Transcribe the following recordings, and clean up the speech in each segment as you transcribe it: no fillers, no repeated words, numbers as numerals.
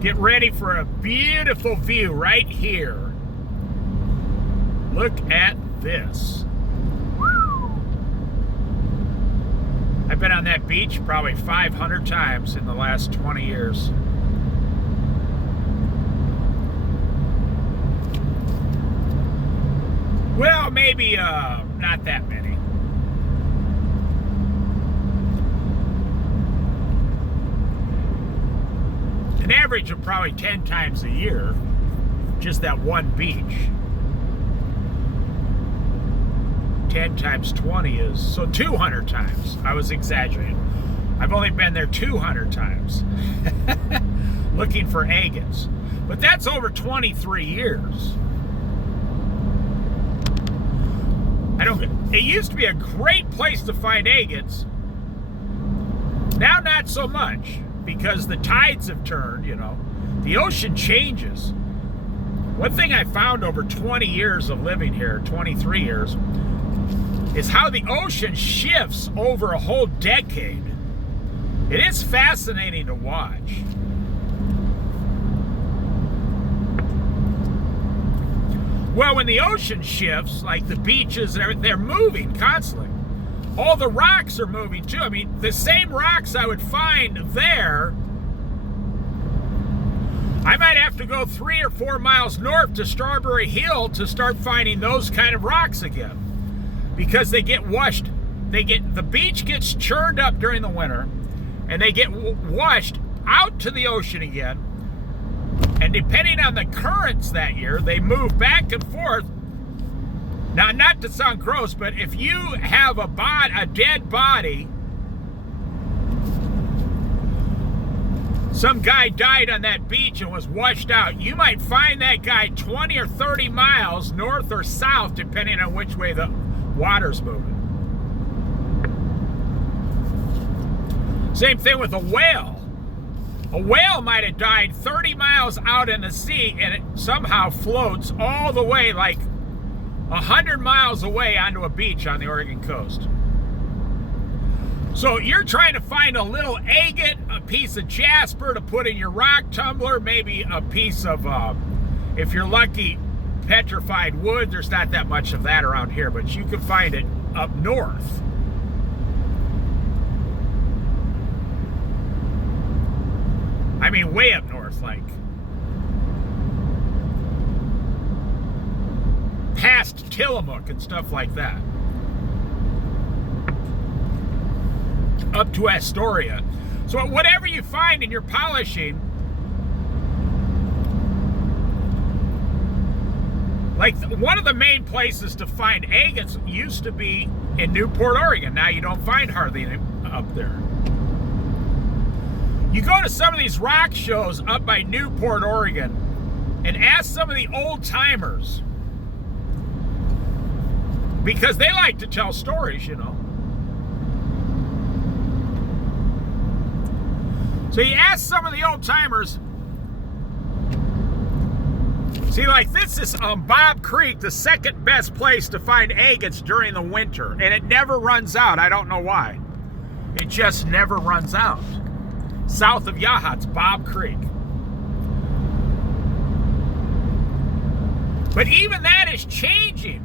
Get ready for a beautiful view right here. Look at this. I've been on that beach probably 500 times in the last 20 years. Well, maybe not that many. An average of probably 10 times a year, just that one beach. 10 times 20 is, so 200 times. I was exaggerating. I've only been there 200 times looking for agates. But that's over 23 years. It used to be a great place to find agates. Now not so much, because the tides have turned, you know. The ocean changes. One thing I found over 20 years of living here, 23 years, is how the ocean shifts over a whole decade. It is fascinating to watch. Well, when the ocean shifts, like the beaches, they're moving constantly. All the rocks are moving too. I mean, the same rocks I would find there, I might have to go 3 or 4 miles north to Strawberry Hill to start finding those kind of rocks again. Because they get washed. The beach gets churned up during the winter, and they get washed out to the ocean again. And depending on the currents that year, they move back and forth. Now, not to sound gross, but if you have a dead body, some guy died on that beach and was washed out, you might find that guy 20 or 30 miles north or south, depending on which way the water's moving. Same thing with a whale. A whale might have died 30 miles out in the sea, and it somehow floats all the way like 100 miles away onto a beach on the Oregon coast. So you're trying to find a little agate, a piece of jasper to put in your rock tumbler, maybe a piece of, if you're lucky, petrified wood. There's not that much of that around here, but you can find it up north. I mean, way up north, like past Tillamook and stuff like that. Up to Astoria. So whatever you find in your polishing, like one of the main places to find agates used to be in Newport, Oregon. Now you don't find hardly any up there. You go to some of these rock shows up by Newport, Oregon, and ask some of the old timers, because they like to tell stories, you know. So you ask some of the old timers, see, like this is Bob Creek, the second best place to find agates during the winter, and it never runs out. I don't know why. It just never runs out. South of Yachats, Bob Creek. But even that is changing.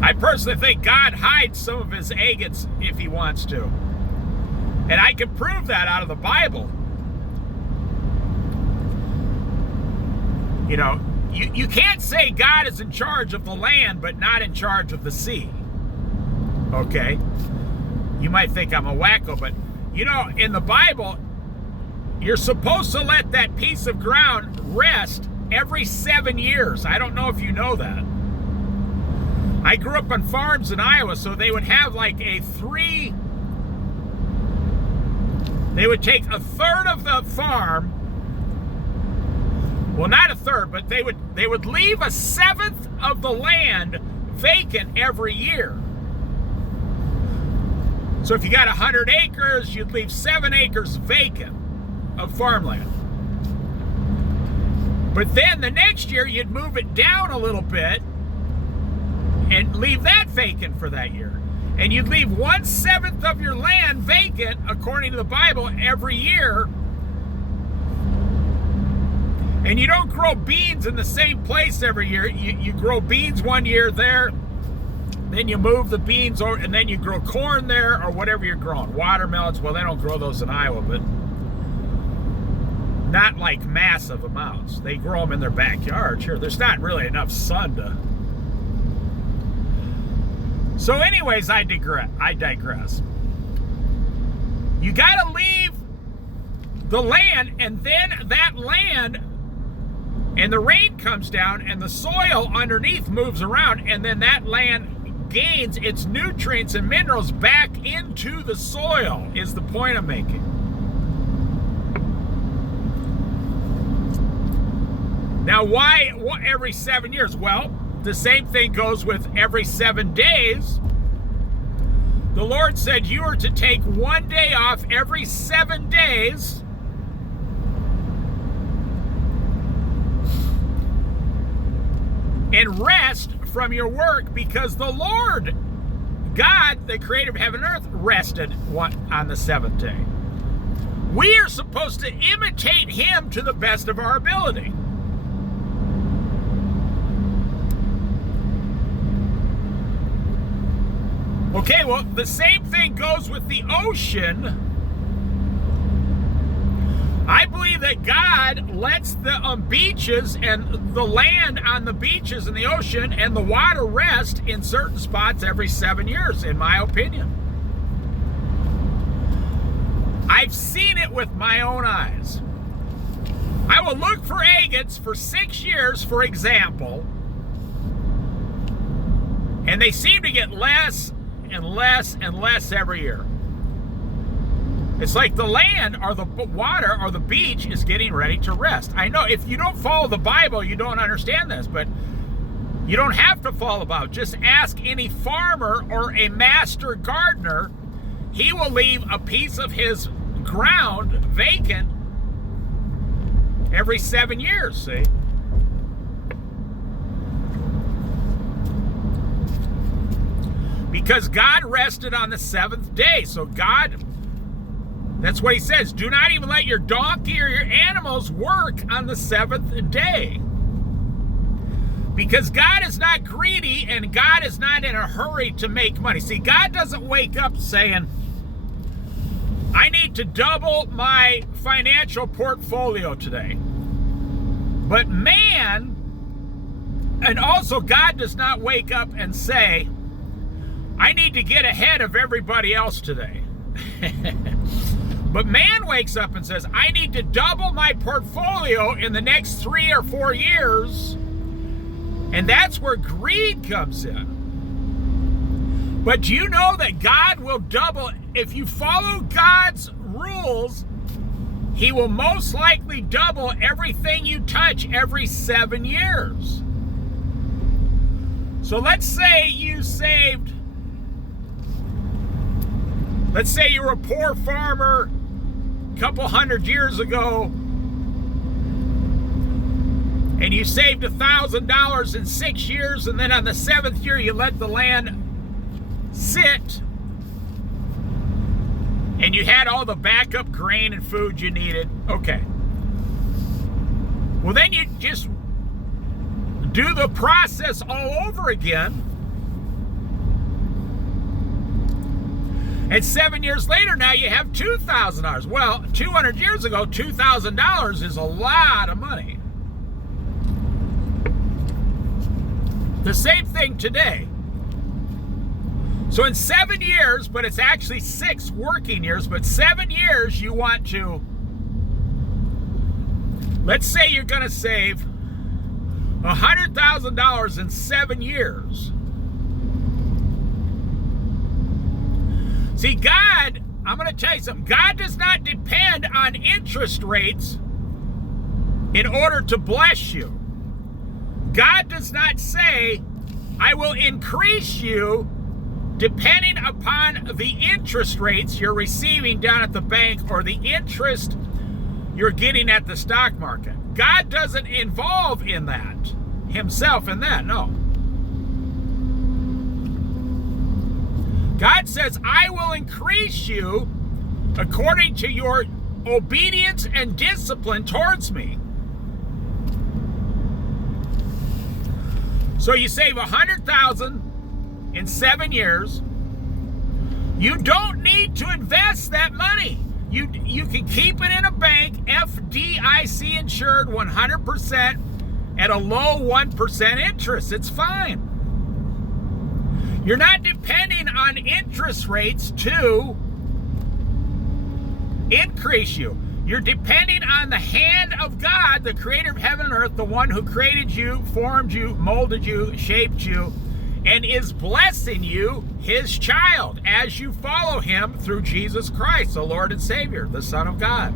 I personally think God hides some of his agates if he wants to. And I can prove that out of the Bible. You know, you can't say God is in charge of the land but not in charge of the sea. Okay? You might think I'm a wacko, but you know, in the Bible, you're supposed to let that piece of ground rest every 7 years. I don't know if you know that. I grew up on farms in Iowa, so they would have like they would take a third of the farm, well, not a third, but they would leave a seventh of the land vacant every year. So if you got 100 acres, you'd leave 7 acres vacant of farmland. But then the next year, you'd move it down a little bit and leave that vacant for that year. and you'd leave 1/7 of your land vacant, according to the Bible, every year, and you don't grow beans in the same place every year. You grow beans one year there, then you move the beans over, and then you grow corn there, or whatever you're growing. Watermelons, well, they don't grow those in Iowa, but not like massive amounts. They grow them in their backyard. Sure, there's not really enough sun to. So anyways, I digress. You got to leave the land, and then that land, and the rain comes down, and the soil underneath moves around, and then that land gains its nutrients and minerals back into the soil, is the point I'm making. Now, why every 7 years? Well, the same thing goes with every 7 days. The Lord said you are to take 1 day off every 7 days and rest from your work, because the Lord God, the creator of heaven and earth, rested on the 7th day. We are supposed to imitate him to the best of our ability. Okay, well, the same thing goes with the ocean. I believe that God lets the beaches and the land on the beaches and the ocean and the water rest in certain spots every 7 years, in my opinion. I've seen it with my own eyes. I will look for agates for 6 years, for example, and they seem to get less and less and less every year. It's like the land or the water or the beach is getting ready to rest. I know if you don't follow the Bible, you don't understand this, but you don't have to follow the Bible. Just ask any farmer or a master gardener. He will leave a piece of his ground vacant every 7 years, see? Because God rested on the 7th day. So God, that's what he says. Do not even let your donkey or your animals work on the 7th day. Because God is not greedy and God is not in a hurry to make money. See, God doesn't wake up saying, I need to double my financial portfolio today. But man, and also God does not wake up and say, I need to get ahead of everybody else today. But man wakes up and says, I need to double my portfolio in the next 3 or 4 years. And that's where greed comes in. But do you know that God will double? If you follow God's rules, he will most likely double everything you touch every 7 years. So let's say you saved, let's say you were a poor farmer a couple hundred years ago, and you saved $1,000 in 6 years, and then on the 7th year you let the land sit, and you had all the backup grain and food you needed. Okay. Well, then you just do the process all over again. And 7 years later, now you have $2,000. Well, 200 years ago, $2,000 is a lot of money. The same thing today. So in 7 years, but it's actually 6 working years, but 7 years you want to, let's say you're going to save $100,000 in 7 years. See, God, I'm going to tell you something. God does not depend on interest rates in order to bless you. God does not say, I will increase you depending upon the interest rates you're receiving down at the bank or the interest you're getting at the stock market. God doesn't involve in that, himself in that, no. God says, I will increase you according to your obedience and discipline towards me. So you save $100,000 in 7 years. You don't need to invest that money. You can keep it in a bank, FDIC insured 100% at a low 1% interest. It's fine. You're not depending on interest rates to increase you. You're depending on the hand of God, the creator of heaven and earth, the one who created you, formed you, molded you, shaped you, and is blessing you, his child, as you follow him through Jesus Christ, the Lord and Savior, the Son of God.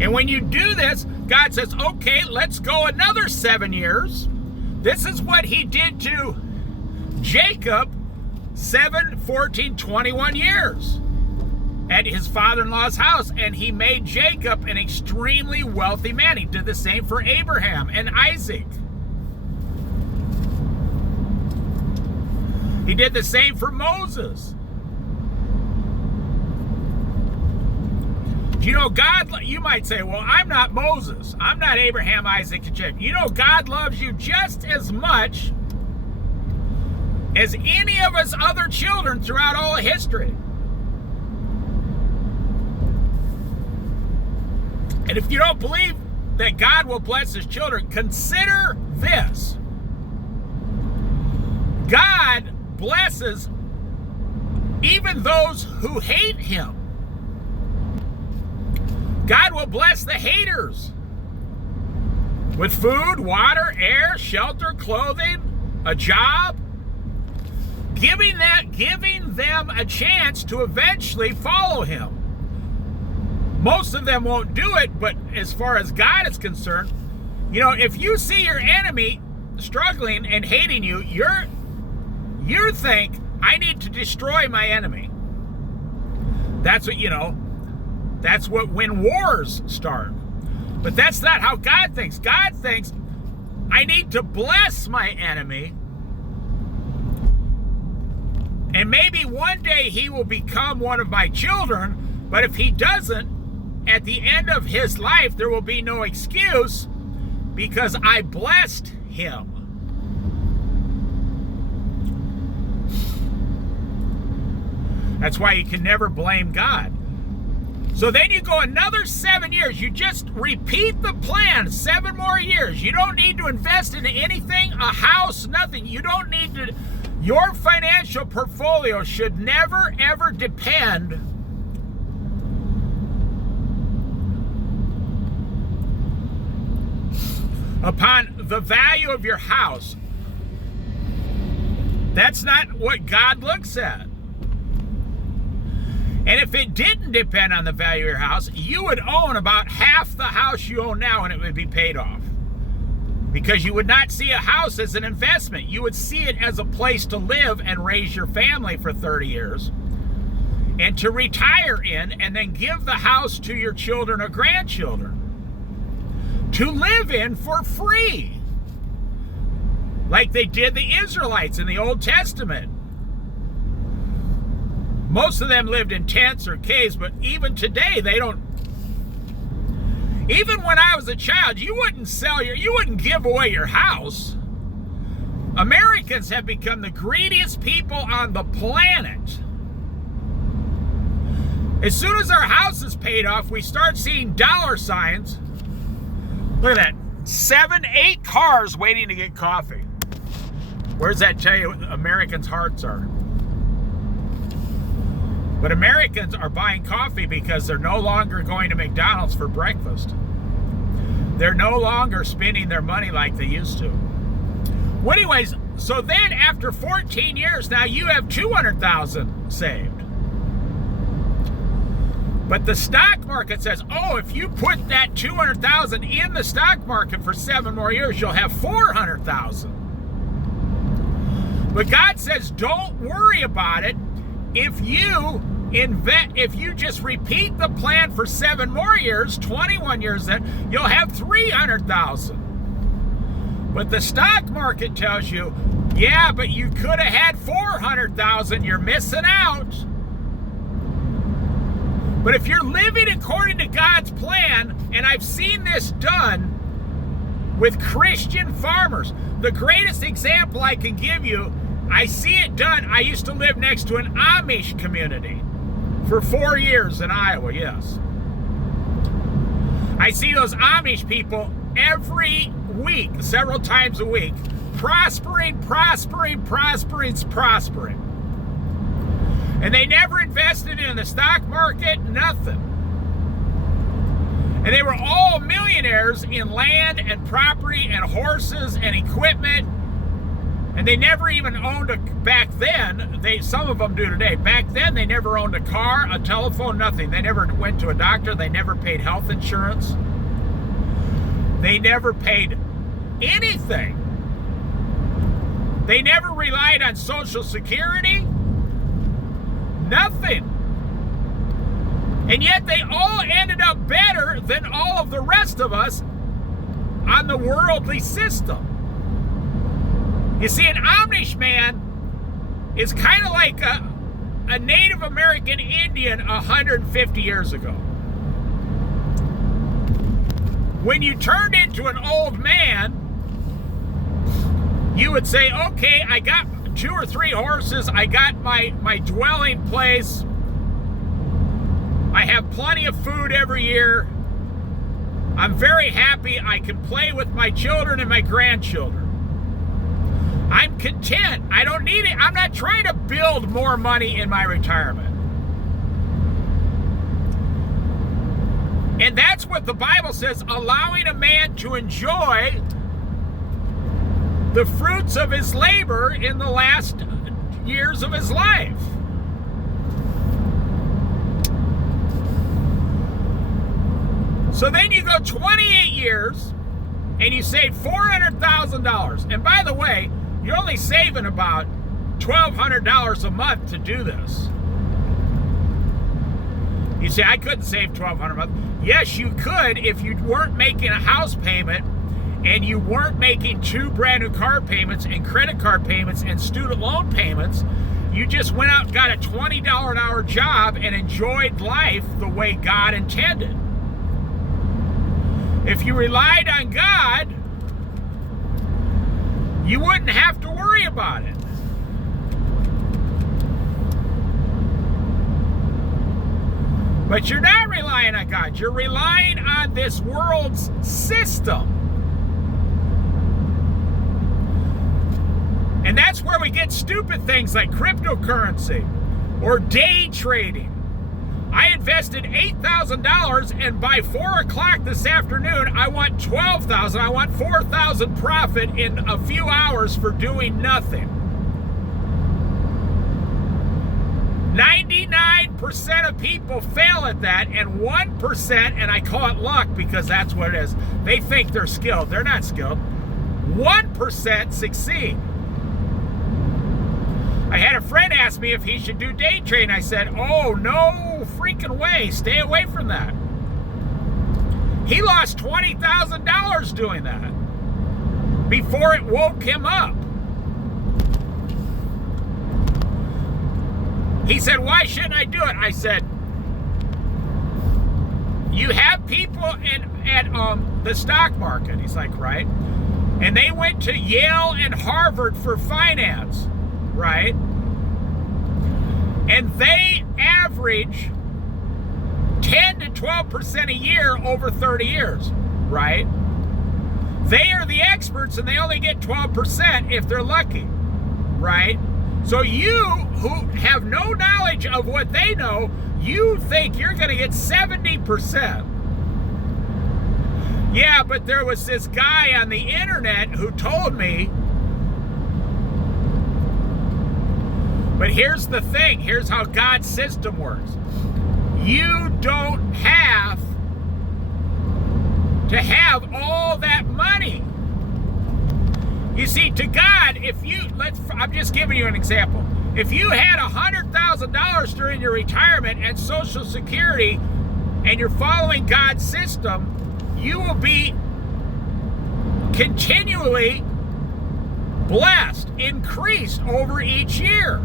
And when you do this, God says, okay, let's go another 7 years. This is what he did to Jacob 7, 14, 21 years at his father-in-law's house. And he made Jacob an extremely wealthy man. He did the same for Abraham and Isaac. He did the same for Moses. You know, God, you might say, well, I'm not Moses. I'm not Abraham, Isaac, and Jacob. You know, God loves you just as much as any of his other children throughout all of history. And if you don't believe that God will bless his children, consider this. God blesses even those who hate him. God will bless the haters with food, water, air, shelter, clothing, a job, giving them a chance to eventually follow him. Most of them won't do it, but as far as God is concerned, you know, if you see your enemy struggling and hating you, you think, I need to destroy my enemy. That's what, you know, that's what when wars start. But that's not how God thinks. God thinks, I need to bless my enemy. And maybe one day he will become one of my children. But if he doesn't, at the end of his life, there will be no excuse because I blessed him. That's why you can never blame God. So then you go another 7 years. You just repeat the plan 7 more years. You don't need to invest in anything, a house, nothing. You don't need to. Your financial portfolio should never, ever depend upon the value of your house. That's not what God looks at. And if it didn't depend on the value of your house, you would own about half the house you own now and it would be paid off. Because you would not see a house as an investment. You would see it as a place to live and raise your family for 30 years. And to retire in and then give the house to your children or grandchildren. To live in for free. Like they did the Israelites in the Old Testament. Most of them lived in tents or caves, but even today they don't. Even when I was a child, you wouldn't give away your house. Americans have become the greediest people on the planet. As soon as our house is paid off, we start seeing dollar signs. Look at that. 7, 8 cars waiting to get coffee. Where's that tell you what Americans' hearts are? But Americans are buying coffee because they're no longer going to McDonald's for breakfast. They're no longer spending their money like they used to. Well, anyways, so then after 14 years, now you have $200,000 saved. But the stock market says, oh, if you put that $200,000 in the stock market for 7 more years, you'll have $400,000. But God says, don't worry about it. If you just repeat the plan for 7 more years, 21 years, then you'll have $300,000. But the stock market tells you, yeah, but you could have had 400,000. You're missing out. But if you're living according to God's plan, and I've seen this done with Christian farmers. The greatest example I can give you, I see it done. I used to live next to an Amish community for 4 years in Iowa, yes. I see those Amish people every week, several times a week, prospering. And they never invested in the stock market, nothing. And they were all millionaires in land and property and horses and equipment. And they never even owned back then, some of them do today. Back then, they never owned a car, a telephone, nothing. They never went to a doctor. They never paid health insurance. They never paid anything. They never relied on Social Security. Nothing. And yet they all ended up better than all of the rest of us on the worldly system. You see, an Amish man is kind of like a Native American Indian 150 years ago. When you turned into an old man, you would say, okay, I got 2 or 3 horses, I got my dwelling place, I have plenty of food every year, I'm very happy, I can play with my children and my grandchildren. I'm content. I don't need it. I'm not trying to build more money in my retirement. And that's what the Bible says, allowing a man to enjoy the fruits of his labor in the last years of his life. So then you go 28 years and you save $400,000. And by the way, you're only saving about $1,200 a month to do this. You say, I couldn't save $1,200 a month. Yes, you could if you weren't making a house payment and you weren't making 2 brand new car payments and credit card payments and student loan payments. You just went out and got a $20 an hour job and enjoyed life the way God intended. If you relied on God, you wouldn't have to worry about it. But you're not relying on God. You're relying on this world's system. And that's where we get stupid things like cryptocurrency or day trading. I invested $8,000 and by 4 o'clock this afternoon, I want $12,000. I want $4,000 profit in a few hours for doing nothing. 99% of people fail at that, and 1%, and I call it luck because that's what it is, they think they're skilled. They're not skilled. 1% succeed. I had a friend ask me if he should do day trading. I said, oh, no freaking way. Stay away from that. He lost $20,000 doing that before it woke him up. He said, why shouldn't I do it? I said, you have people at the stock market. He's like, right. And they went to Yale and Harvard for finance, right? And they average 10 to 12% a year over 30 years, right? They are the experts and they only get 12% if they're lucky, right? So you, who have no knowledge of what they know, you think you're going to get 70%. Yeah, but there was this guy on the internet who told me. But here's the thing. Here's how God's system works. You don't have to have all that money. You see, to God, I'm just giving you an example. If you had $100,000 during your retirement and Social Security and you're following God's system, you will be continually blessed, increased over each year.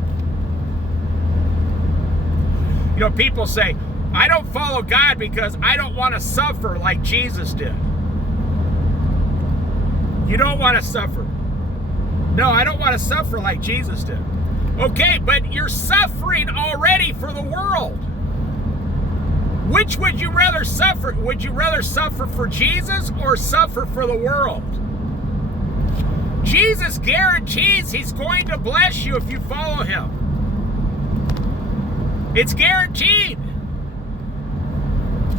You know, people say, I don't follow God because I don't want to suffer like Jesus did. You don't want to suffer. No, I don't want to suffer like Jesus did. Okay, but you're suffering already for the world. Which would you rather suffer? Would you rather suffer for Jesus or suffer for the world? Jesus guarantees he's going to bless you if you follow him. It's guaranteed.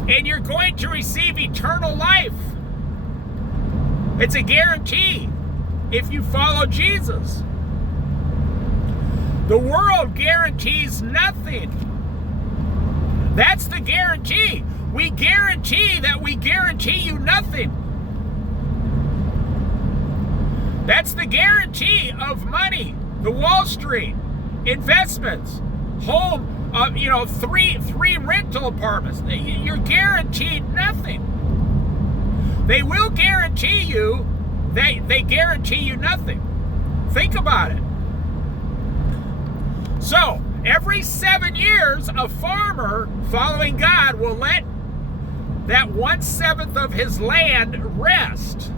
And you're going to receive eternal life. It's a guarantee if you follow Jesus. The world guarantees nothing. That's the guarantee. We guarantee that we guarantee you nothing. That's the guarantee of money, the Wall Street, investments, home, three rental apartments. You're guaranteed nothing. They will guarantee you, they guarantee you nothing. Think about it. So, every 7 years, a farmer following God will let that 1/7 of his land rest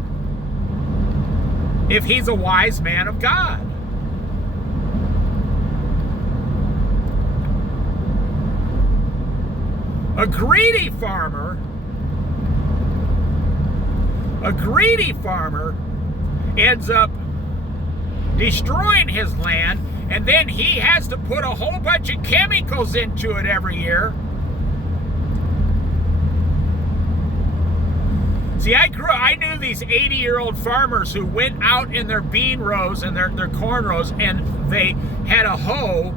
if he's a wise man of God. A greedy farmer ends up destroying his land, and then he has to put a whole bunch of chemicals into it every year. See, I knew these 80-year-old farmers who went out in their bean rows and their corn rows, and they had a hoe.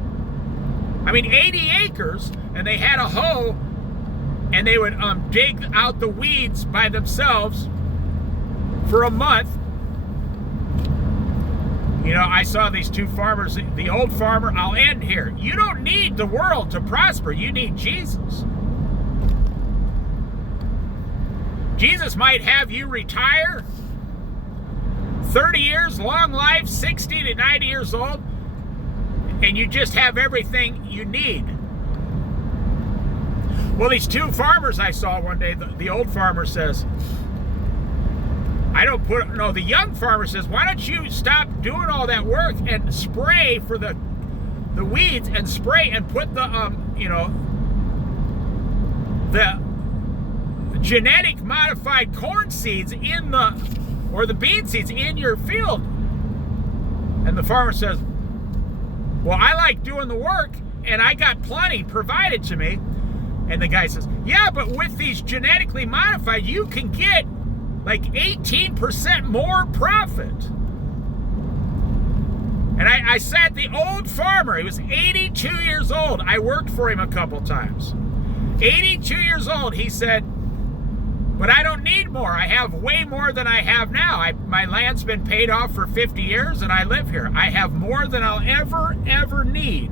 80 acres, and they had a hoe, and they would dig out the weeds by themselves for a month. You know, I saw these two farmers. The old farmer, I'll end here. You don't need the world to prosper. You need Jesus. Jesus might have you retire 30 years, long life, 60 to 90 years old, and you just have everything you need. Well, these two farmers I saw one day, the old farmer says, the young farmer says, why don't you stop doing all that work and spray for the weeds, and spray and put the genetic modified corn seeds or the bean seeds in your field. And the farmer says, well, I like doing the work and I got plenty provided to me. And the guy says, yeah, but with these genetically modified, you can get like 18% more profit. And I sat the old farmer, he was 82 years old. I worked for him a couple times. 82 years old, he said, but I don't need more. I have way more than I have now. My land's been paid off for 50 years and I live here. I have more than I'll ever need.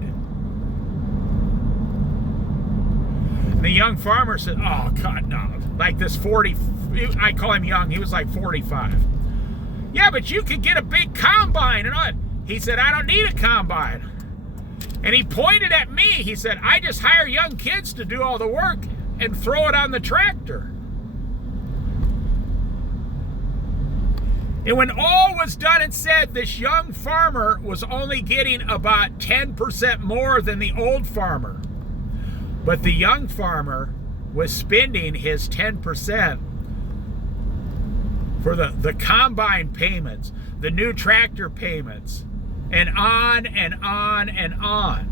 And the young farmer said, oh God, no. Like this 40, I call him young, he was like 45. Yeah, but you could get a big combine and all. He said, I don't need a combine. And he pointed at me. He said, I just hire young kids to do all the work and throw it on the tractor. And when all was done and said, this young farmer was only getting about 10% more than the old farmer. But the young farmer was spending his 10% for the combine payments, the new tractor payments, and on and on and on.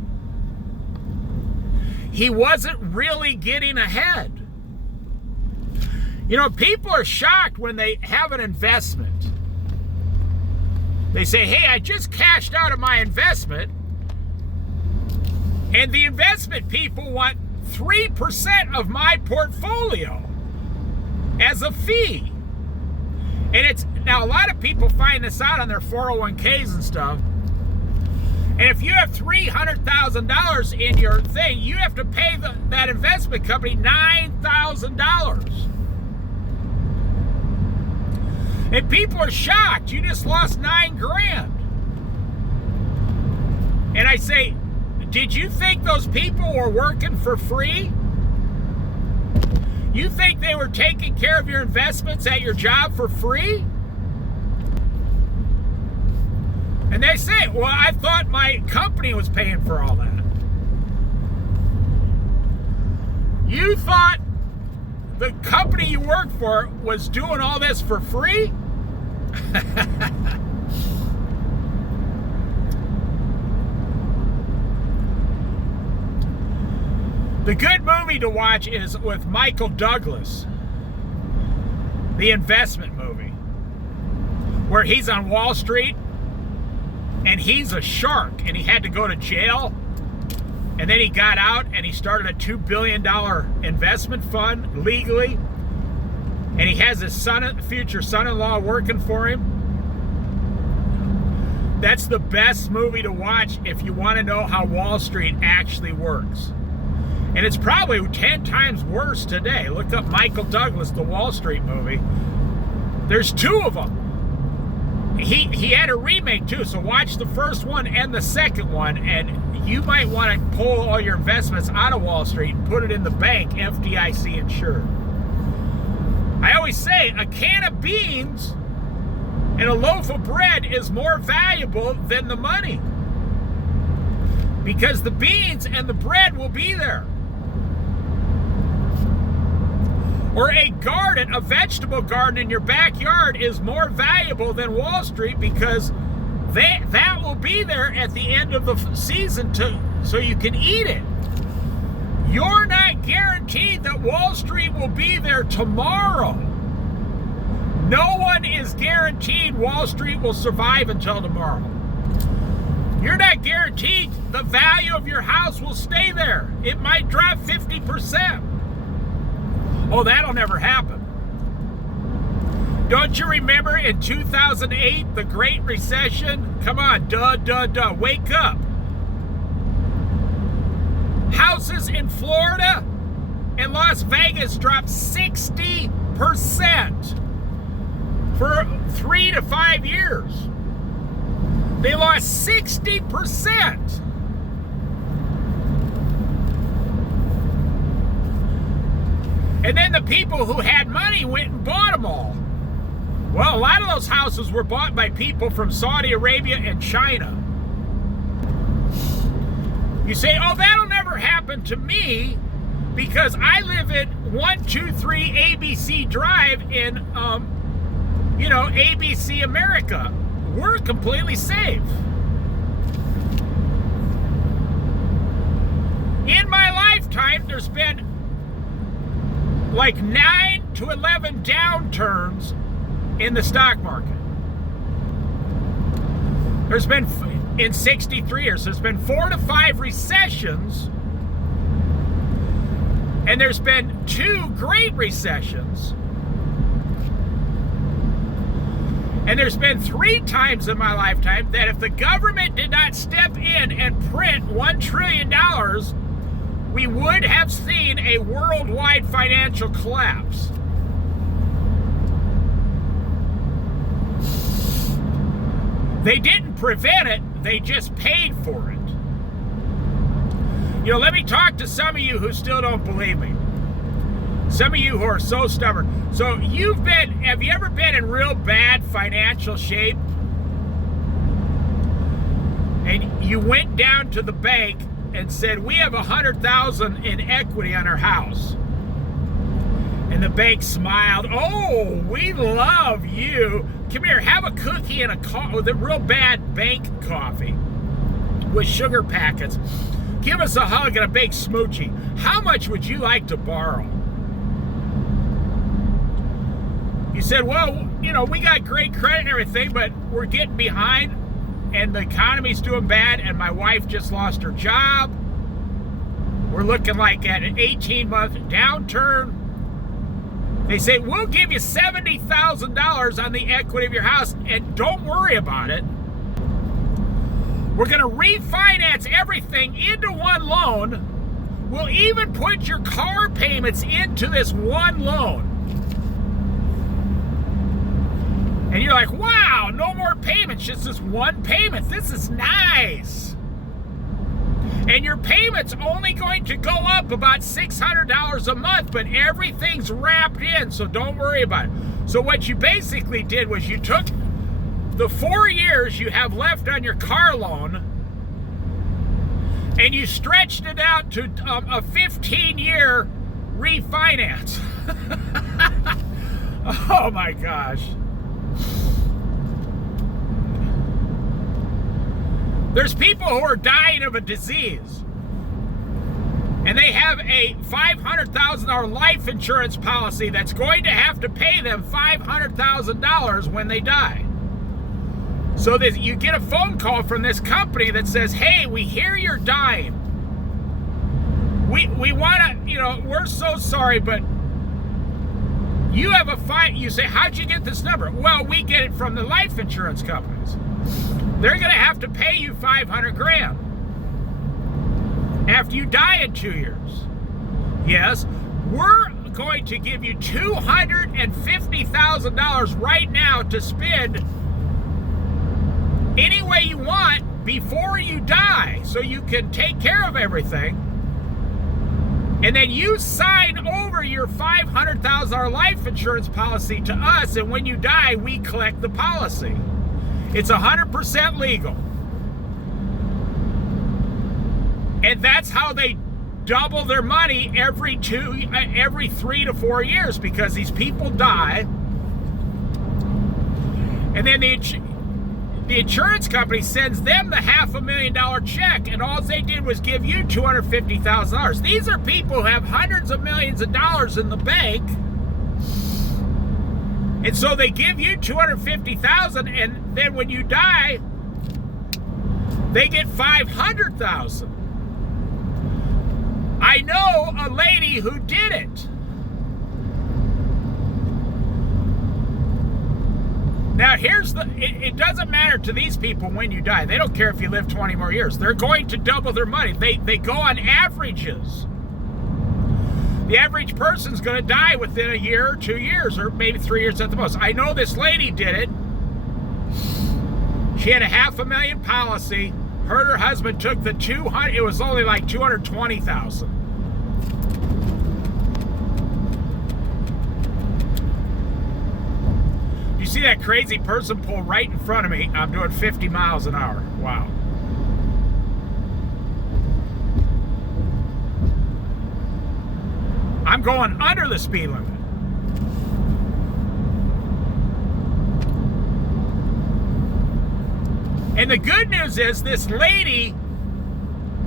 He wasn't really getting ahead. You know, people are shocked when they have an investment. They say, hey, I just cashed out of my investment, and the investment people want 3% of my portfolio as a fee. And it's, now a lot of people find this out on their 401ks and stuff. And if you have $300,000 in your thing, you have to pay that investment company $9,000. And people are shocked. You just lost $9,000. And I say, did you think those people were working for free? You think they were taking care of your investments at your job for free? And they say, well, I thought my company was paying for all that. You thought the company you worked for was doing all this for free? The good movie to watch is with Michael Douglas, the investment movie, where he's on Wall Street and he's a shark and he had to go to jail, and then he got out and he started a $2 billion investment fund legally, and he has his future son-in-law working for him. That's the best movie to watch if you want to know how Wall Street actually works. And it's probably 10 times worse today. Look up Michael Douglas, the Wall Street movie. There's 2 of them. He had a remake too, so watch the first one and the second one, and you might want to pull all your investments out of Wall Street and put it in the bank, FDIC insured. I always say a can of beans and a loaf of bread is more valuable than the money, because the beans and the bread will be there. Or a garden, a vegetable garden in your backyard is more valuable than Wall Street, because that will be there at the end of the season so you can eat it. You're not guaranteed that Wall Street will be there tomorrow. No one is guaranteed Wall Street will survive until tomorrow. You're not guaranteed the value of your house will stay there. It might drop 50%. Oh, that'll never happen. Don't you remember in 2008, the Great Recession? Come on, wake up. Houses in Florida and Las Vegas dropped 60% for 3 to 5 years. They lost 60%. And then the people who had money went and bought them all. Well, a lot of those houses were bought by people from Saudi Arabia and China. You say, oh, that'll never happen to me because I live at 123 ABC Drive in, ABC America. We're completely safe. In my lifetime, there's been like 9 to 11 downturns in the stock market. There's been, in 63 years, there's been 4 to 5 recessions, and there's been 2 great recessions, and there's been 3 times in my lifetime that if the government did not step in and print $1 trillion, we would have seen a worldwide financial collapse. They didn't prevent it, they just paid for it. Let me talk to some of you who still don't believe me. Some of you who are so stubborn. So have you ever been in real bad financial shape? And you went down to the bank and said, we have $100,000 in equity on our house. And the bank smiled. Oh, we love you. Come here, have a cookie and with a real bad bank coffee with sugar packets. Give us a hug and a big smoochie. How much would you like to borrow? You said, well, we got great credit and everything, but we're getting behind and the economy's doing bad and my wife just lost her job. We're looking like at an 18-month downturn. They say, we'll give you $70,000 on the equity of your house and don't worry about it. We're going to refinance everything into one loan. We'll even put your car payments into this one loan. And you're like, wow, no more payments, just this one payment. This is nice. And your payment's only going to go up about $600 a month, but everything's wrapped in, so don't worry about it. So what you basically did was you took the 4 years you have left on your car loan and you stretched it out to a 15-year refinance. Oh my gosh. There's people who are dying of a disease, and they have a $500,000 life insurance policy that's going to have to pay them $500,000 when they die. So that you get a phone call from this company that says, hey, we hear you're dying. We want to, we're so sorry, but you have a fight. You say, how'd you get this number? Well, we get it from the life insurance companies. They're going to have to pay you $500,000 after you die in 2 years. Yes, we're going to give you $250,000 right now to spend any way you want before you die, so you can take care of everything. And then you sign over your $500,000 life insurance policy to us, and when you die, we collect the policy. It's 100% legal. And that's how they double their money every 3 to 4 years, because these people die. And then the insurance company sends them the $500,000 check, and all they did was give you $250,000. These are people who have hundreds of millions of dollars in the bank. And so they give you $250,000, and then when you die, they get $500,000. I know a lady who did it. Now it doesn't matter to these people when you die. They don't care if you live 20 more years. They're going to double their money. They go on averages. The average person's going to die within a year or 2 years, or maybe 3 years at the most. I know this lady did it. She had a $500,000 policy. Her and her husband took the it was only like $220,000. You see that crazy person pull right in front of me? I'm doing 50 miles an hour. Wow. I'm going under the speed limit. And the good news is this lady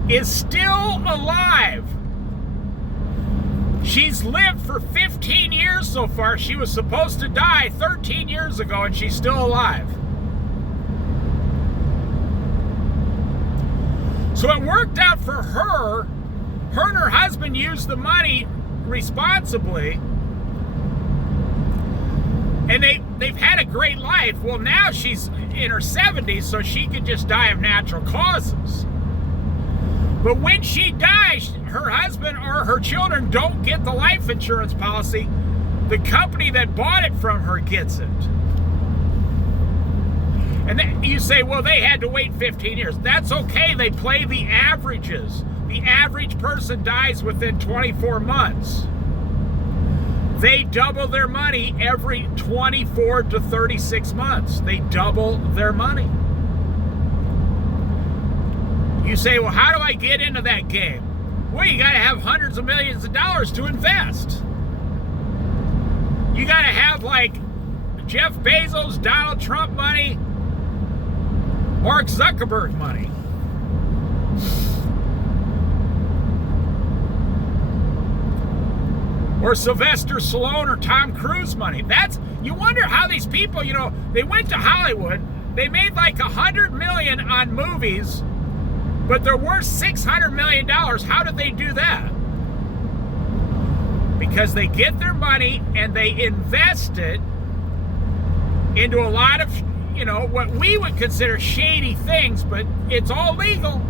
is still alive. She's lived for 15 years so far. She was supposed to die 13 years ago, and she's still alive. So it worked out for her. Her and her husband used the money responsibly, and they've had a great life. Well, now she's in her 70s, so she could just die of natural causes. But when she dies, her husband or her children don't get the life insurance policy. The company that bought it from her gets it. And then you say, well, they had to wait 15 years. That's okay. They play the averages. The average person dies within 24 months. They double their money every 24 to 36 months. They double their money. You say, well, how do I get into that game? Well, you got to have hundreds of millions of dollars to invest. You got to have like Jeff Bezos, Donald Trump money, Mark Zuckerberg money. Or Sylvester Stallone or Tom Cruise money. You wonder how these people, they went to Hollywood, they made like $100 million on movies, but they're worth $600 million. How did they do that? Because they get their money and they invest it into a lot of, what we would consider shady things, but it's all legal.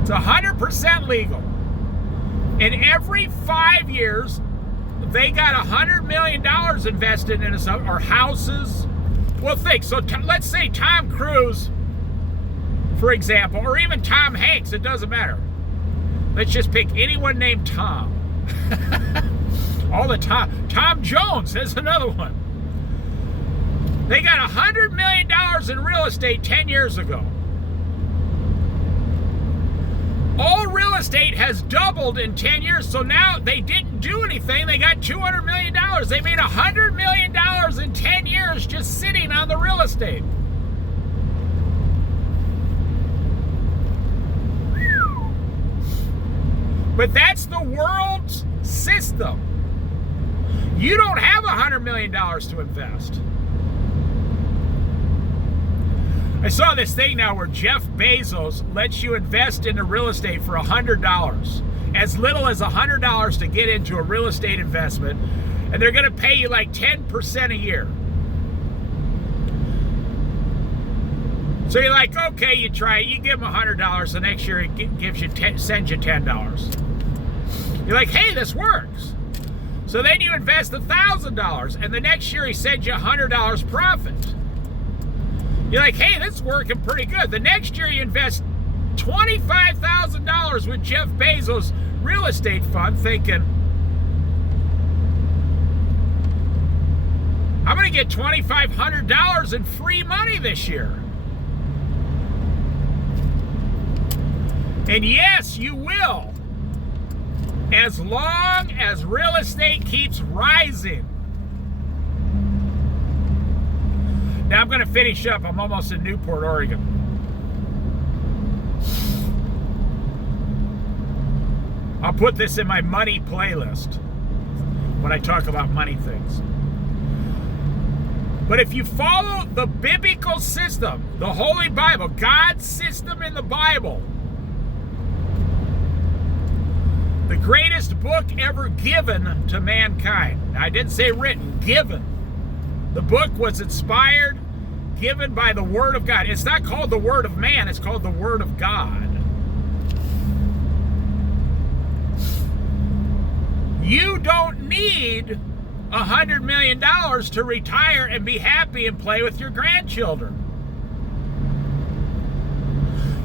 It's 100% legal. And every 5 years, they got $100 million invested in us, or houses. Well, think. So let's say Tom Cruise, for example, or even Tom Hanks. It doesn't matter. Let's just pick anyone named Tom. All the Tom Jones is another one. They got $100 million in real estate 10 years ago. All real estate has doubled in 10 years, so now they didn't do anything. They got $200 million. They made $100 million in 10 years just sitting on the real estate. But that's the world's system. You don't have $100 million to invest. I saw this thing now where Jeff Bezos lets you invest into real estate for $100. As little as $100 to get into a real estate investment. And they're going to pay you like 10% a year. So you're like, okay, you try it. You give them $100. The next year it sends you $10. You're like, hey, this works. So then you invest $1,000. And the next year he sends you $100 profit. You're like, hey, this is working pretty good. The next year you invest $25,000 with Jeff Bezos' real estate fund, thinking, I'm going to get $2,500 in free money this year. And yes, you will. As long as real estate keeps rising. Now I'm going to finish up. I'm almost in Newport, Oregon. I'll put this in my money playlist when I talk about money things. But if you follow the biblical system, the Holy Bible, God's system in the Bible, the greatest book ever given to mankind. Now, I didn't say written, given. The book was inspired, given by the Word of God. It's not called the Word of man, it's called the Word of God. You don't need $100 million to retire and be happy and play with your grandchildren.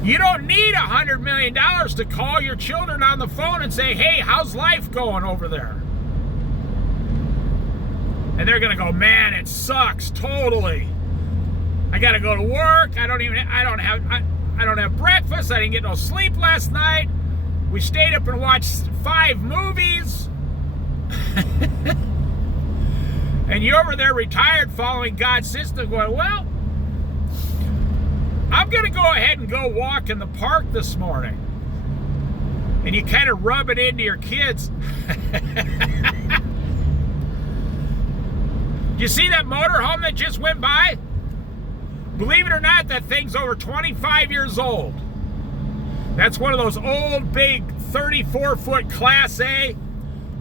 You don't need $100 million to call your children on the phone and say, hey, how's life going over there? And they're going to go, man, it sucks totally. I got to go to work. I don't have breakfast. I didn't get no sleep last night. We stayed up and watched 5 movies. And you're over there retired following God's system going, well, I'm going to go ahead and go walk in the park this morning. And you kind of rub it into your kids. You see that motorhome that just went by? Believe it or not, that thing's over 25 years old. That's one of those old, big 34-foot Class A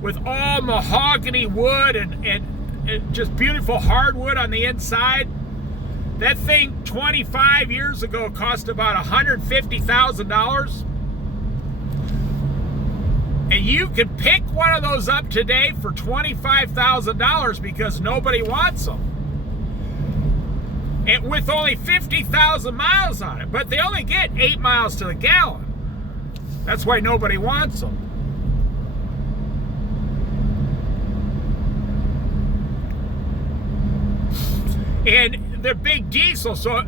with all mahogany wood and just beautiful hardwood on the inside. That thing 25 years ago cost about $150,000. And you can pick one of those up today for $25,000 because nobody wants them. And with only 50,000 miles on it. But they only get 8 miles to the gallon. That's why nobody wants them. And they're big diesel, so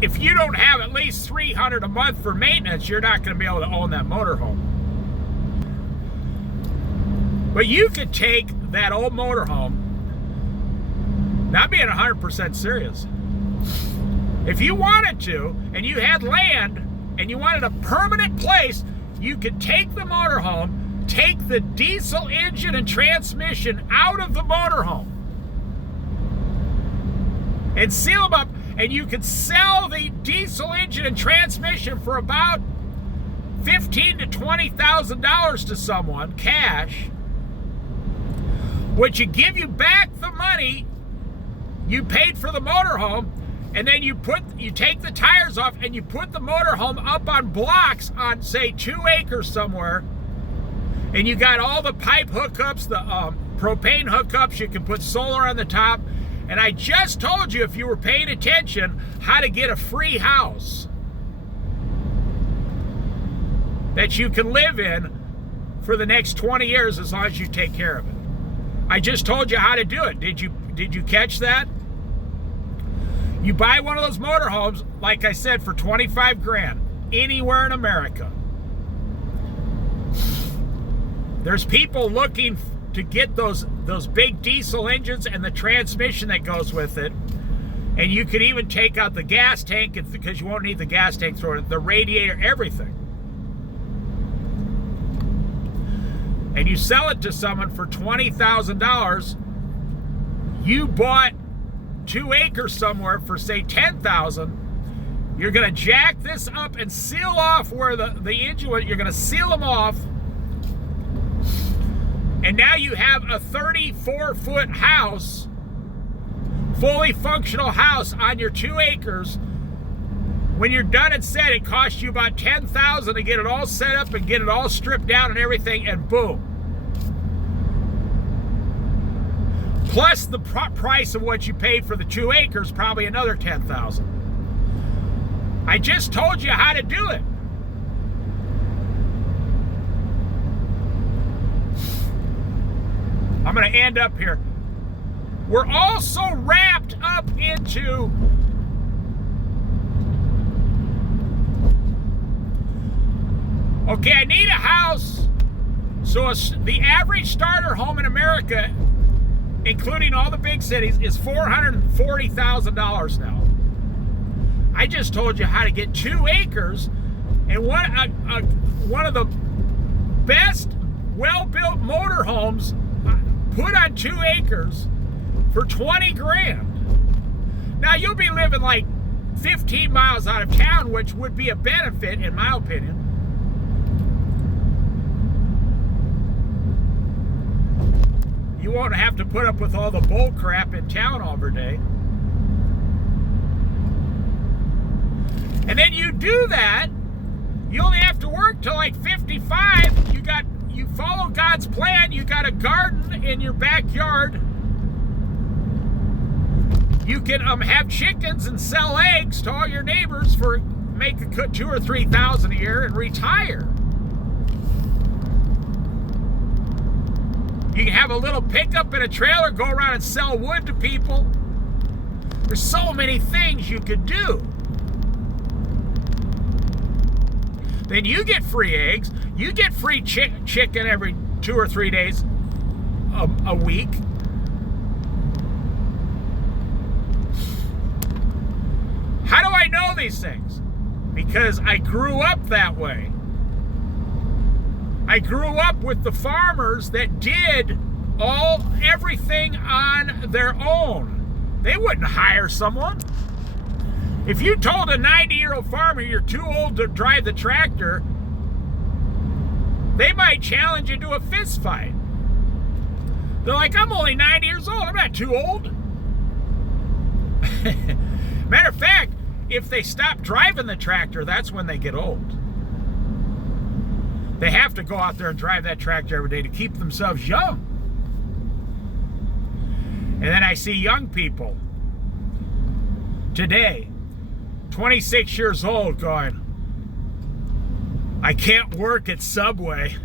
if you don't have at least $300 a month for maintenance, you're not going to be able to own that motorhome. But you could take that old motorhome, not being 100% serious. If you wanted to, and you had land, and you wanted a permanent place, you could take the motorhome, take the diesel engine and transmission out of the motorhome, and seal them up, and you could sell the diesel engine and transmission for about $15,000 to $20,000 to someone, cash, which would give you back the money you paid for the motorhome, and then you take the tires off and you put the motorhome up on blocks on, say, 2 acres somewhere, And you got all the pipe hookups, the propane hookups. You can put solar on the top. And I just told you, if you were paying attention, how to get a free house that you can live in for the next 20 years as long as you take care of it. I just told you how to do it. Did you catch that? You buy one of those motorhomes, like I said, for 25 grand, anywhere in America. There's people looking to get those big diesel engines and the transmission that goes with it. And you could even take out the gas tank, because you won't need the gas tank through it, the radiator, everything. And you sell it to someone for $20,000. You bought 2 acres somewhere for, say, $10,000. You're going to jack this up and seal off where the engine, you're going to seal them off. And now you have a 34-foot house, fully functional house on your 2 acres. When you're done and said, it costs you about $10,000 to get it all set up and get it all stripped down and everything, and boom. Plus the price of what you paid for the 2 acres, probably another $10,000. I just told you how to do it. I'm going to end up here. We're also wrapped up into okay, I need a house. So the average starter home in America, including all the big cities, is $440,000 now. I just told you how to get 2 acres and one of the best well-built motorhomes put on 2 acres for 20 grand. Now you'll be living like 15 miles out of town, which would be a benefit in my opinion. You won't have to put up with all the bull crap in town every day. And then you do that, you only have to work till like 55. You follow God's plan. You got a garden in your backyard. You can have chickens and sell eggs to all your neighbors for make a $2,000 or $3,000 a year and retire. You can have a little pickup and a trailer, go around and sell wood to people. There's so many things you could do. Then you get free eggs. You get free chicken every 2 or 3 days a week. How do I know these things? Because I grew up that way. I grew up with the farmers that did everything on their own. They wouldn't hire someone. If you told a 90-year-old farmer you're too old to drive the tractor, they might challenge you to a fist fight. They're like, I'm only 90 years old. I'm not too old. Matter of fact, if they stop driving the tractor, that's when they get old. They have to go out there and drive that tractor every day to keep themselves young. And then I see young people today, 26 years old, going, I can't work at Subway.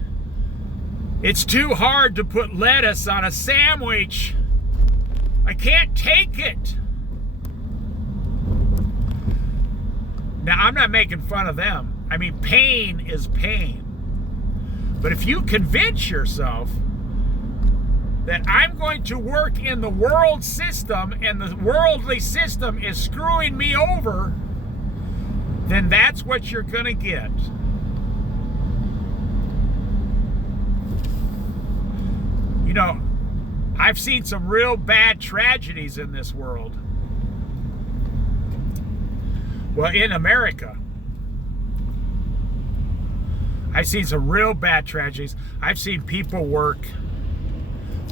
It's too hard to put lettuce on a sandwich. I can't take it. Now, I'm not making fun of them. I mean, pain is pain. But if you convince yourself that I'm going to work in the world system and the worldly system is screwing me over, then that's what you're going to get. You know, I've seen some real bad tragedies in this world. Well, in America, I've seen some real bad tragedies. I've seen people work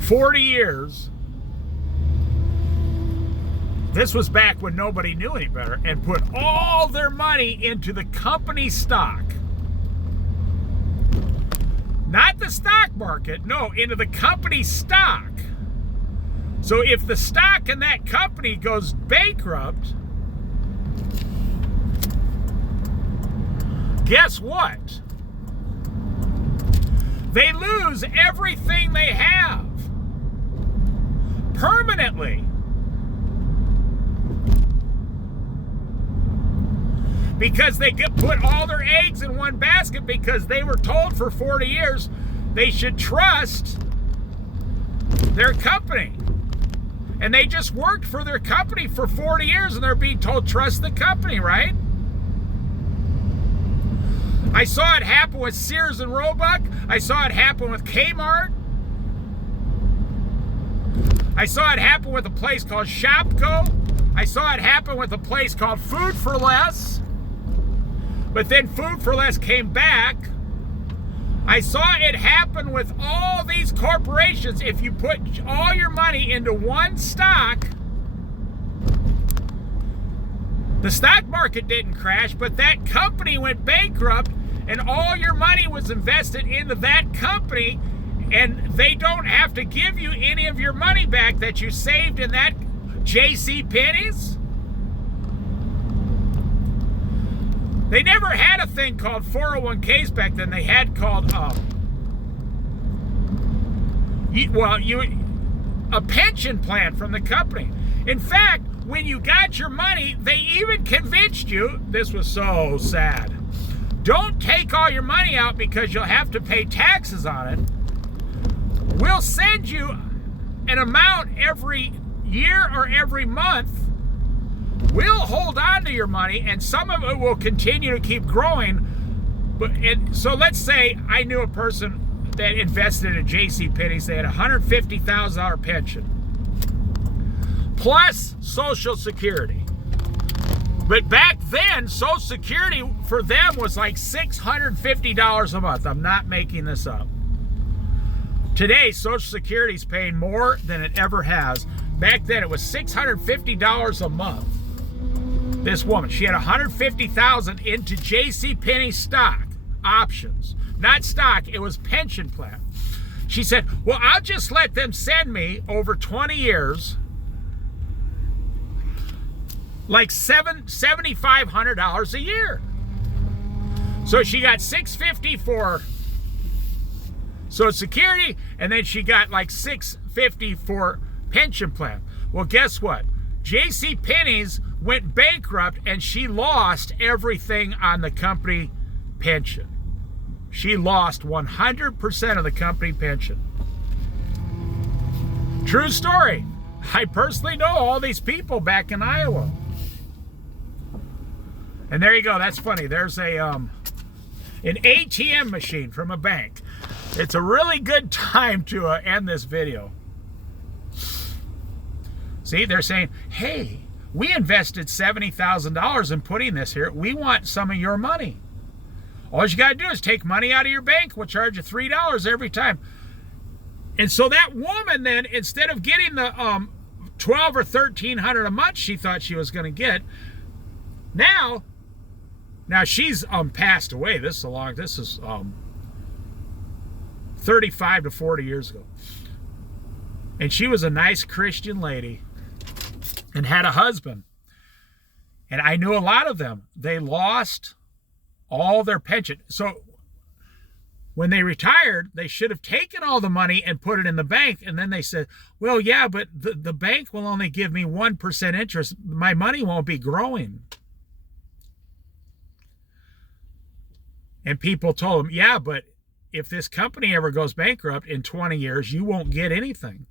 40 years. This was back when nobody knew any better, and put all their money into the company stock. Not the stock market, no, into the company stock. So if the stock in that company goes bankrupt, guess what? They lose everything they have permanently. Because they put all their eggs in one basket because they were told for 40 years they should trust their company. And they just worked for their company for 40 years and they're being told trust the company, right? I saw it happen with Sears and Roebuck. I saw it happen with Kmart. I saw it happen with a place called Shopko. I saw it happen with a place called Food for Less. But then Food for Less came back. I saw it happen with all these corporations. If you put all your money into one stock, the stock market didn't crash, but that company went bankrupt and all your money was invested into that company, and they don't have to give you any of your money back that you saved in that JCPenney's. They never had a thing called 401ks back then. They had called, a pension plan from the company. In fact, when you got your money, they even convinced you, this was so sad, don't take all your money out because you'll have to pay taxes on it. We'll send you an amount every year or every month. We'll hold on to your money, and some of it will continue to keep growing. So let's say I knew a person that invested in JCPenney's. They had a $150,000 pension plus Social Security. But back then, Social Security for them was like $650 a month. I'm not making this up. Today, Social Security is paying more than it ever has. Back then, it was $650 a month. This woman, she had $150,000 into JCPenney stock options. Not stock, it was pension plan. She said, well, I'll just let them send me over 20 years like $7,500 a year. So she got $650 for Social Security, and then she got like $650 for pension plan. Well, guess what? JCPenney's went bankrupt and she lost everything on the company pension. She lost 100% of the company pension. True story. I personally know all these people back in Iowa. And there you go. That's funny. There's an ATM machine from a bank. It's a really good time to end this video. See, they're saying, hey, we invested $70,000 in putting this here. We want some of your money. All you got to do is take money out of your bank. We'll charge you $3 every time. And so that woman then, instead of getting the $1,200 or $1,300 a month she thought she was going to get, now she's passed away. This is 35 to 40 years ago. And she was a nice Christian lady and had a husband. And I knew a lot of them. They lost all their pension. So when they retired, they should have taken all the money and put it in the bank. And then they said, well, yeah, but the bank will only give me 1% interest. My money won't be growing. And people told them, yeah, but if this company ever goes bankrupt in 20 years, you won't get anything.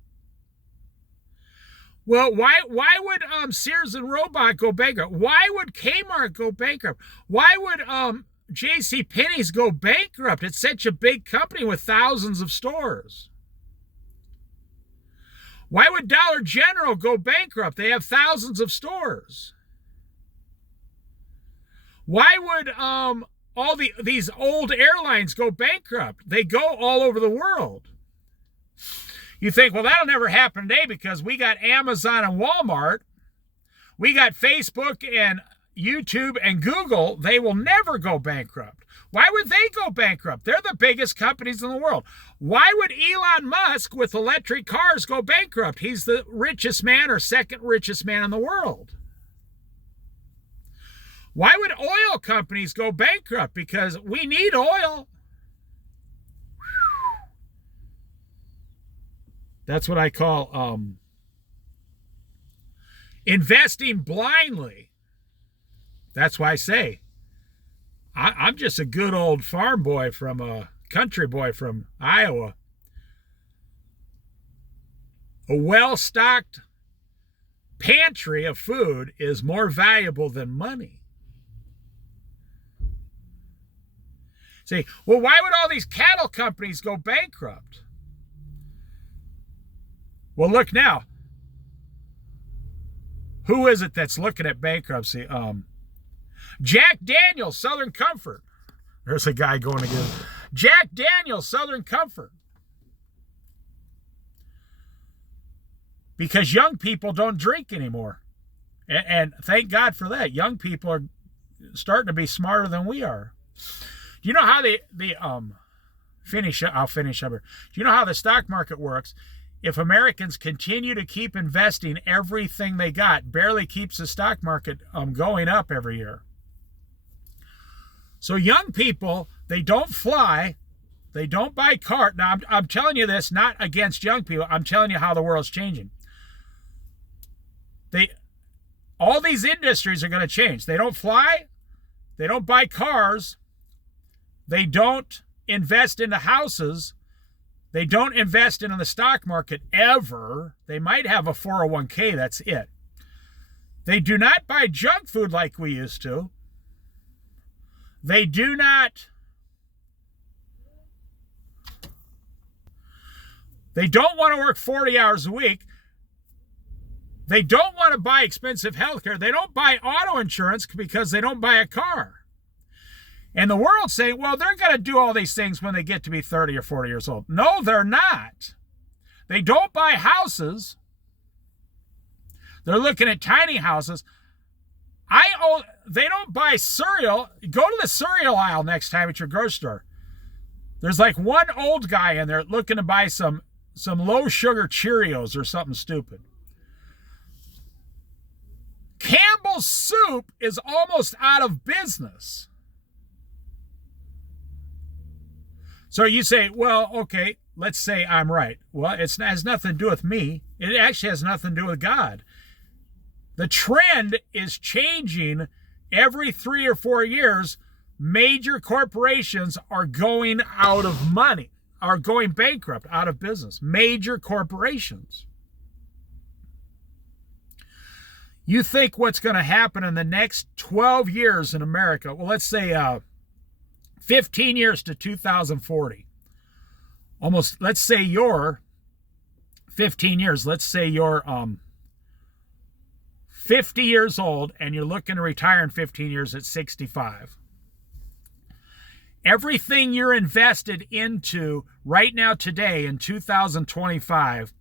Well, why would Sears and Roebuck go bankrupt? Why would Kmart go bankrupt? Why would JCPenney's go bankrupt? It's such a big company with thousands of stores. Why would Dollar General go bankrupt? They have thousands of stores. Why would all these old airlines go bankrupt? They go all over the world. You think, well, that'll never happen today because we got Amazon and Walmart. We got Facebook and YouTube and Google. They will never go bankrupt. Why would they go bankrupt? They're the biggest companies in the world. Why would Elon Musk with electric cars go bankrupt? He's the richest man or second richest man in the world. Why would oil companies go bankrupt? Because we need oil. That's what I call investing blindly. That's why I say I'm just a good old farm boy from a country boy from Iowa. A well-stocked pantry of food is more valuable than money. Say, well, why would all these cattle companies go bankrupt? Well, look now. Who is it that's looking at bankruptcy? Jack Daniels, Southern Comfort. There's a guy going again. Jack Daniels, Southern Comfort. Because young people don't drink anymore. And thank God for that. Young people are starting to be smarter than we are. Do you know how I'll finish up here. Do you know how the stock market works? If Americans continue to keep investing everything they got, barely keeps the stock market going up every year. So young people, they don't fly, they don't buy cars. Now, I'm telling you this, not against young people. I'm telling you how the world's changing. All these industries are going to change. They don't fly, they don't buy cars, they don't invest into houses. They don't invest in the stock market ever. They might have a 401k, that's it. They do not buy junk food like we used to. They do not. They don't want to work 40 hours a week. They don't want to buy expensive health care. They don't buy auto insurance because they don't buy a car. And the world's saying, well, they're going to do all these things when they get to be 30 or 40 years old. No, they're not. They don't buy houses. They're looking at tiny houses. They don't buy cereal. Go to the cereal aisle next time at your grocery store. There's like one old guy in there looking to buy some low sugar Cheerios or something stupid. Campbell's Soup is almost out of business. So you say, well, okay, let's say I'm right. Well, it has nothing to do with me. It actually has nothing to do with God. The trend is changing every 3 or 4 years. Major corporations are going out of money, are going bankrupt, out of business. Major corporations. You think what's going to happen in the next 12 years in America? Well, let's say 15 years to 2040. Almost, let's say you're 15 years. Let's say you're 50 years old and you're looking to retire in 15 years at 65. Everything you're invested into right now today in 2025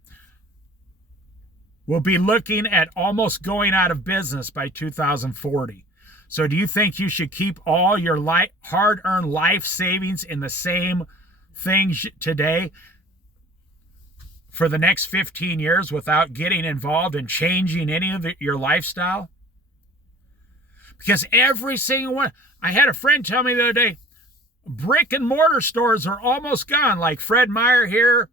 will be looking at almost going out of business by 2040. So do you think you should keep all your hard-earned life savings in the same things today for the next 15 years without getting involved in changing any of your lifestyle? Because every single one, I had a friend tell me the other day, brick and mortar stores are almost gone, like Fred Meyer here,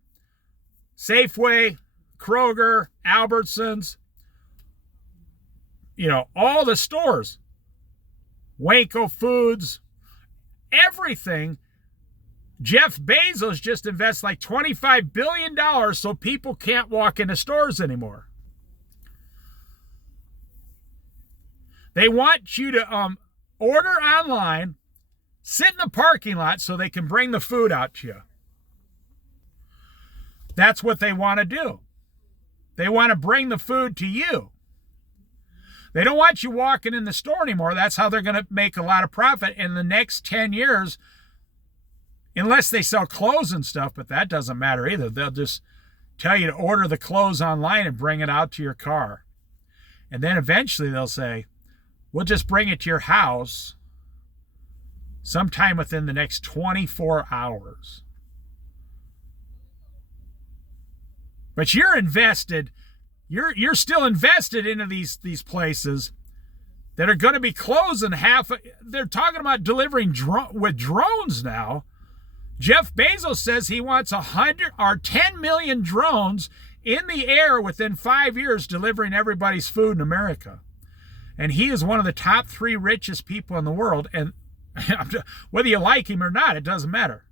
Safeway, Kroger, Albertsons, all the stores. Waco Foods, everything. Jeff Bezos just invests like $25 billion so people can't walk into stores anymore. They want you to order online, sit in the parking lot so they can bring the food out to you. That's what they want to do. They want to bring the food to you. They don't want you walking in the store anymore. That's how they're going to make a lot of profit in the next 10 years, unless they sell clothes and stuff, but that doesn't matter either. They'll just tell you to order the clothes online and bring it out to your car. And then eventually they'll say, we'll just bring it to your house sometime within the next 24 hours. But you're invested, you're still invested into these places that are going to be closing half. They're talking about delivering with drones now. Jeff Bezos says he wants 100 or 10 million drones in the air within 5 years delivering everybody's food in America. And he is one of the top 3 richest people in the world. And whether you like him or not, it doesn't matter.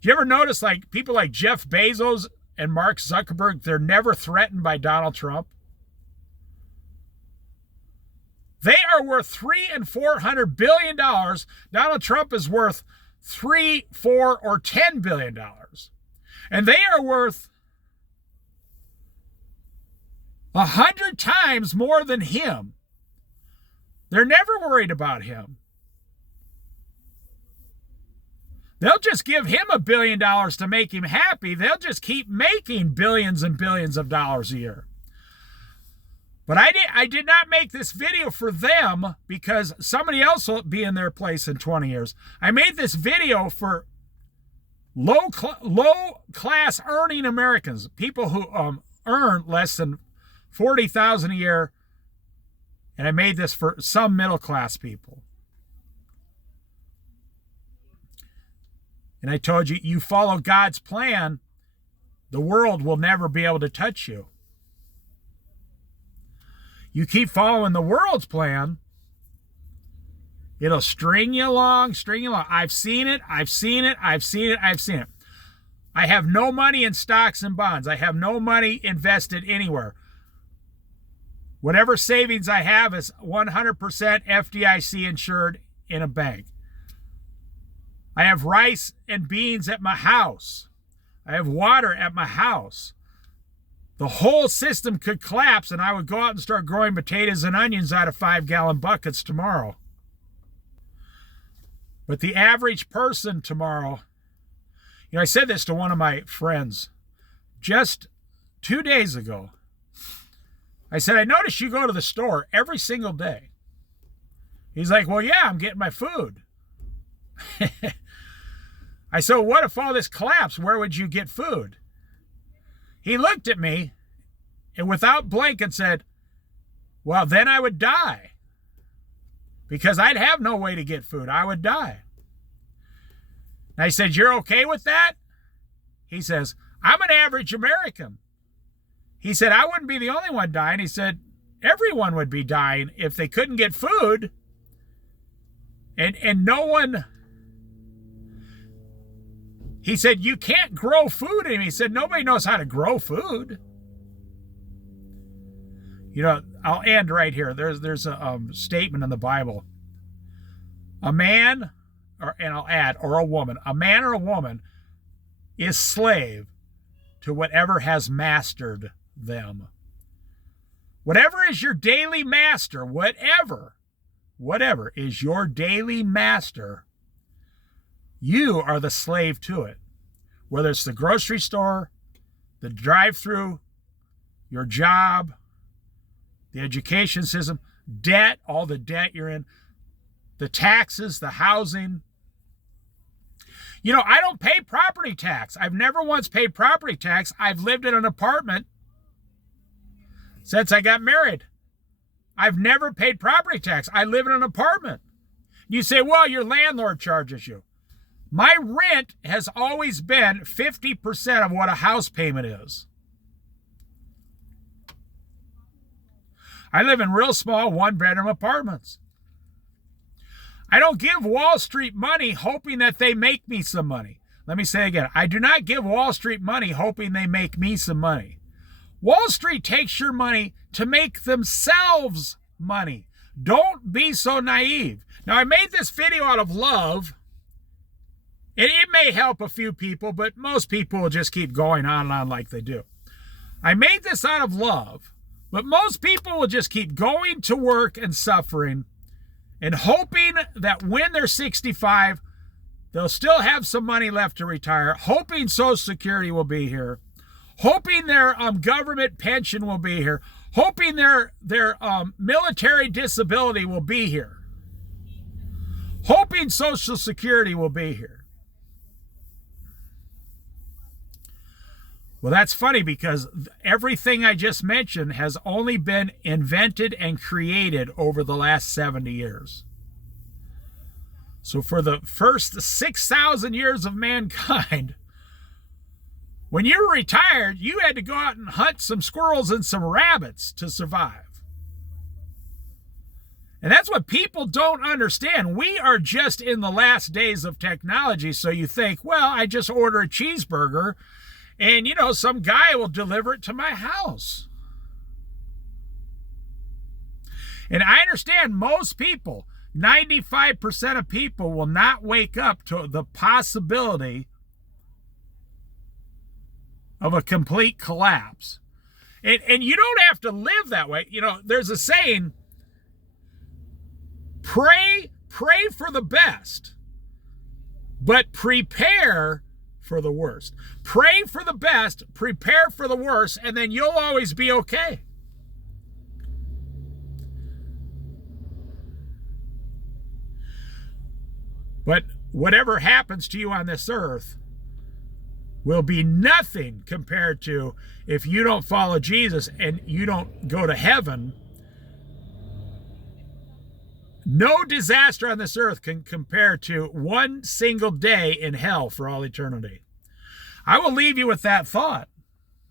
Do you ever notice like people like Jeff Bezos and Mark Zuckerberg, they're never threatened by Donald Trump? They are worth $300 and $400 billion. Donald Trump is worth $3, $4, or $10 billion. And they are worth 100 times more than him. They're never worried about him. They'll just give him $1 billion to make him happy. They'll just keep making billions and billions of dollars a year. But I did not make this video for them because somebody else will be in their place in 20 years. I made this video for low class earning Americans, people who earn less than $40,000 a year, and I made this for some middle class people. And I told you, you follow God's plan, the world will never be able to touch you. You keep following the world's plan, it'll string you along. I've seen it. I have no money in stocks and bonds. I have no money invested anywhere. Whatever savings I have is 100% FDIC insured in a bank. I have rice and beans at my house. I have water at my house. The whole system could collapse and I would go out and start growing potatoes and onions out of 5-gallon buckets tomorrow. But the average person tomorrow, I said this to one of my friends just 2 days ago. I said, I notice you go to the store every single day. He's like, well, yeah, I'm getting my food. I said, what if all this collapsed? Where would you get food? He looked at me and without blinking said, well, then I would die. Because I'd have no way to get food. I would die. And I said, you're okay with that? He says, I'm an average American. He said, I wouldn't be the only one dying. He said, everyone would be dying if they couldn't get food. And no one... He said, you can't grow food. And he said, nobody knows how to grow food. I'll end right here. There's a statement in the Bible. A man, and I'll add, or a woman, a man or a woman is slave to whatever has mastered them. Whatever is your daily master, whatever is your daily master, you are the slave to it. Whether it's the grocery store, the drive-through, your job, the education system, debt, all the debt you're in, the taxes, the housing. I don't pay property tax. I've never once paid property tax. I've lived in an apartment since I got married. I've never paid property tax. I live in an apartment. You say, well, your landlord charges you. My rent has always been 50% of what a house payment is. I live in real small one-bedroom apartments. I don't give Wall Street money hoping that they make me some money. Let me say again, I do not give Wall Street money hoping they make me some money. Wall Street takes your money to make themselves money. Don't be so naive. Now, I made this video out of love. It may help a few people, but most people will just keep going on and on like they do. I made this out of love, but most people will just keep going to work and suffering and hoping that when they're 65, they'll still have some money left to retire, hoping Social Security will be here, hoping their government pension will be here, hoping their military disability will be here. hoping Social Security will be here. Well, that's funny because everything I just mentioned has only been invented and created over the last 70 years. So for the first 6,000 years of mankind, when you were retired, you had to go out and hunt some squirrels and some rabbits to survive. And that's what people don't understand. We are just in the last days of technology, so you think, well, I just order a cheeseburger and, you know, some guy will deliver it to my house. And I understand most people, 95% of people will not wake up to the possibility of a complete collapse. And you don't have to live that way. You know, there's a saying, pray for the best, but prepare for the worst. Pray for the best, prepare for the worst, and then you'll always be okay. But whatever happens to you on this earth will be nothing compared to if you don't follow Jesus and you don't go to heaven. No disaster on this earth can compare to one single day in hell for all eternity. I will leave you with that thought.